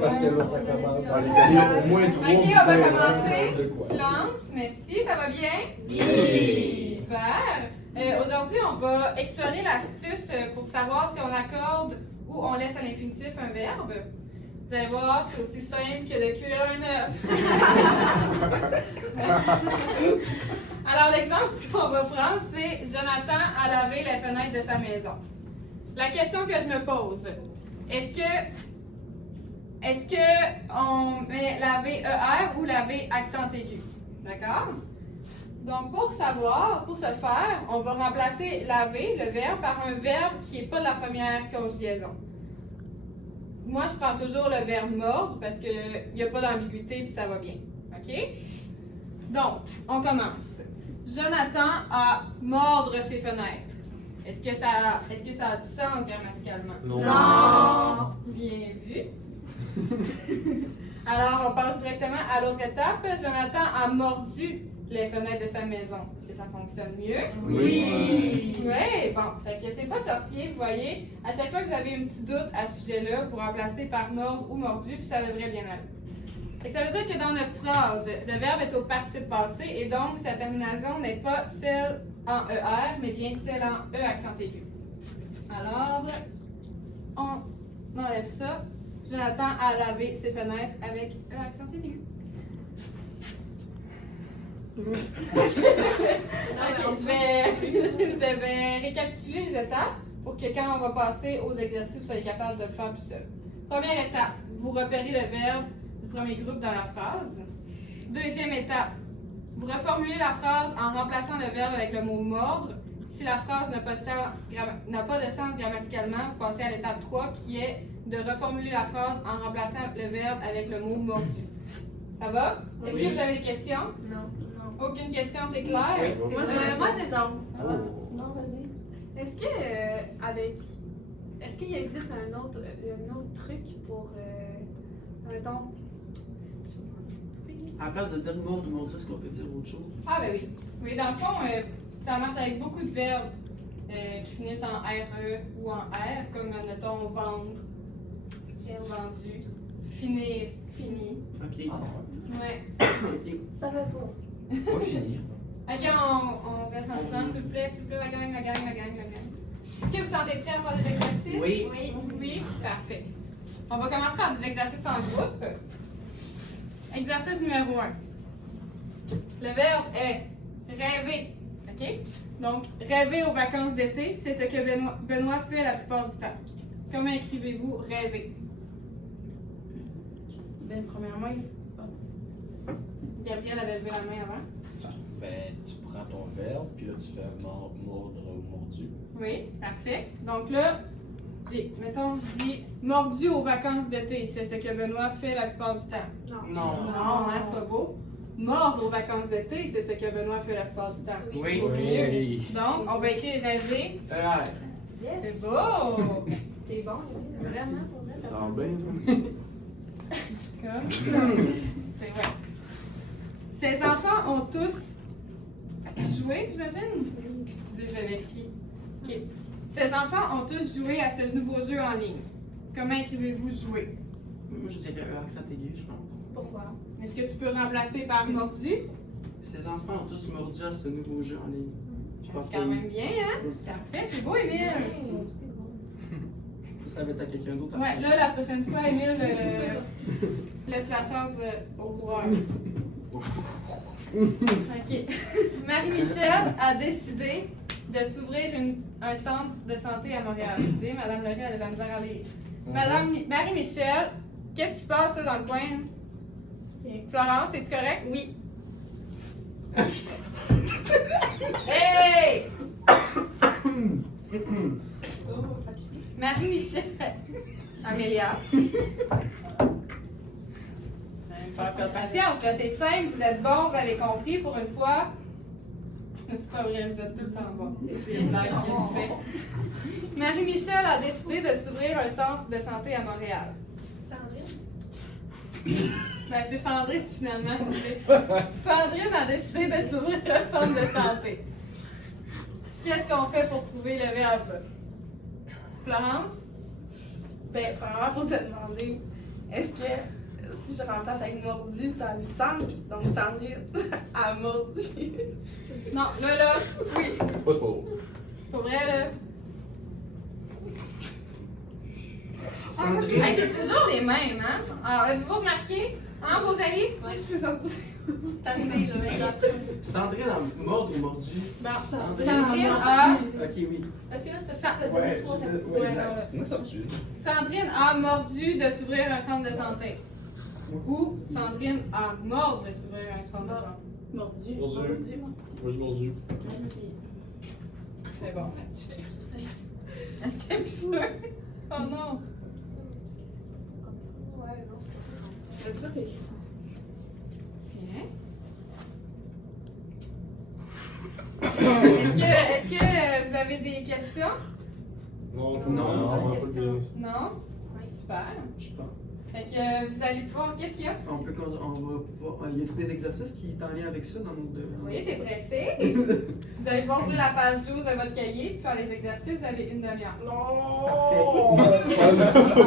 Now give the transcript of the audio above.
Parce que là, ça commence. Au moins 3. Ok, on va commencer. Silence, merci, ça va bien? Oui! Super! Aujourd'hui, on va explorer l'astuce pour savoir si on accorde ou on laisse à l'infinitif un verbe. Vous allez voir, c'est aussi simple que de cuire un œuf. Alors, l'exemple qu'on va prendre, c'est Jonathan a lavé les fenêtres de sa maison. La question que je me pose, est-ce que on met laver ER ou laver accent aigu? D'accord? Donc, pour ce faire, on va remplacer laver, le verbe, par un verbe qui n'est pas de la première conjugaison. Moi, je prends toujours le verbe mordre parce qu'il n'y a pas d'ambiguïté et ça va bien. OK? Donc, on commence. Jonathan a mordre ses fenêtres. Est-ce que ça a du sens grammaticalement? Non. Bien vu. Alors, on passe directement à l'autre étape. Jonathan a mordu les fenêtres de sa maison. Est-ce que ça fonctionne mieux? Oui. Oui, bon. Fait que c'est pas sorcier, vous voyez. À chaque fois que vous avez un petit doute à ce sujet-là, vous remplacez par mordre ou mordu, puis ça devrait bien aller. Et ça veut dire que dans notre phrase, le verbe est au participe passé et donc sa terminaison n'est pas celle en ER, mais bien celle en E accent aigu. Alors, on enlève ça. Jonathan a lavé ses fenêtres avec E accent aigu. Ok, je vais récapituler les étapes pour que quand on va passer aux exercices, vous soyez capable de le faire tout seul. Première étape, vous repérez le verbe du premier groupe dans la phrase. Deuxième étape, vous reformulez la phrase en remplaçant le verbe avec le mot mordre. Si la phrase n'a pas de sens grammaticalement, vous passez à l'étape 3 qui est de reformuler la phrase en remplaçant le verbe avec le mot mordu. Ça va? Est-ce que vous avez des questions? Non. Aucune question, c'est clair? Oui. Moi, j'ai ça. Non, vas-y. Est-ce qu'il existe un autre truc pour, mettons, À la place de dire mordre ou mordu, est-ce qu'on peut dire autre chose? Ah ben oui. Oui, dans le fond, ça marche avec beaucoup de verbes qui finissent en RE ou en R, comme, admettons, vendre, vendu, finir, fini. Ok. Ouais. Ok. Ça va pas. Pas finir. Ok, on reste en silence, s'il vous plaît, la gang. Est-ce que vous sentez prêts à faire des exercices? Oui. Oui, parfait. On va commencer par des exercices en groupe. Exercice numéro 1. Le verbe est rêver. OK? Donc, rêver aux vacances d'été, c'est ce que Benoît fait la plupart du temps. Comment écrivez-vous rêver? ben, premièrement, Gabriel avait levé la main avant. Ben, tu prends ton verbe, puis là, tu fais mordre ou mordu. Oui, parfait. Donc là, mettons, je dis mordu aux vacances d'été. C'est ce que Benoît fait la plupart du temps. Non. Non, hein, c'est pas beau. Mordre aux vacances d'été, c'est ce que Benoît fait la plupart du temps. Oui. Au milieu. Donc, on va écrire rêver. ER. C'est Yes. beau! t'es bon, vraiment, pour vrai. Ça sent bien. Comme ça. C'est vrai. Ces enfants ont tous joué, j'imagine? Excusez, je vais vérifier. OK. Ces enfants ont tous joué à ce nouveau jeu en ligne. Comment écrivez-vous jouer? Moi, je dirais accent aigu, je pense. Pourquoi? Est-ce que tu peux remplacer par mordu? Ces enfants ont tous mordu à ce nouveau jeu en ligne. Je pense C'est quand même bien, hein? Parfait, c'est beau, Émile! Ça va être à quelqu'un d'autre. Ouais, là, la prochaine fois, Émile laisse la chance au coureur. OK. Marie-Michel a décidé de s'ouvrir un centre de santé à Montréal. Tu sais, Madame Leray, elle a de la misère à lire. Marie-Michel, qu'est-ce qui se passe là, dans le coin? Florence, es-tu correct? Oui. Hey! Marie-Michel. Amélia. Vous allez me faire perdre patience, là, c'est simple, vous êtes bons, vous avez compris pour une fois. C'est pas vrai, vous êtes tout le temps bons. C'est une blague que je fais. Marie-Michel a décidé de s'ouvrir un centre de santé à Montréal. Ben, c'est Sandrine finalement. Sandrine a décidé de s'ouvrir un centre de santé. Qu'est-ce qu'on fait pour trouver le verbe? Florence? Ben, premièrement, il faut se demander Est-ce que si je remplace avec mordu, ça a du sens? Donc Sandrine a mordu. Non, là, Oui. Pas c'est pas drôle. pour vrai, là. Sandrine, Hey, c'est toujours les mêmes, hein? Alors, avez-vous remarqué? Hein, vos amis? Ouais, je peux sortir. T'as assez, là, maintenant. Sandrine a mordre ou mordu? Bon, Sandrine. Sandrine a. Ok, oui. Est-ce que là, t'as Ouais, ouais, exact. non, là. Moi, ça tue. Sandrine a mordu de s'ouvrir un centre de santé. Ou Sandrine a mordre de s'ouvrir un centre de santé. Mordu. Mordu. Moi, j'ai mordu. Merci. C'est bon. J'étais plus sûre. Oh non. Ouais, non. Je vais pas écrire. Tiens. Est-ce que vous avez des questions? Non, Non, pas de bien. Non? Super. Je sais pas. Fait que vous allez pouvoir. Qu'est-ce qu'il y a? On va pouvoir. Y a-t-il des exercices qui sont en lien avec ça dans nos deux? Oui, t'es pressé. Vous allez pouvoir ouvrir la page 12 de votre cahier et faire les exercices. Vous avez une demi-heure. Parfait.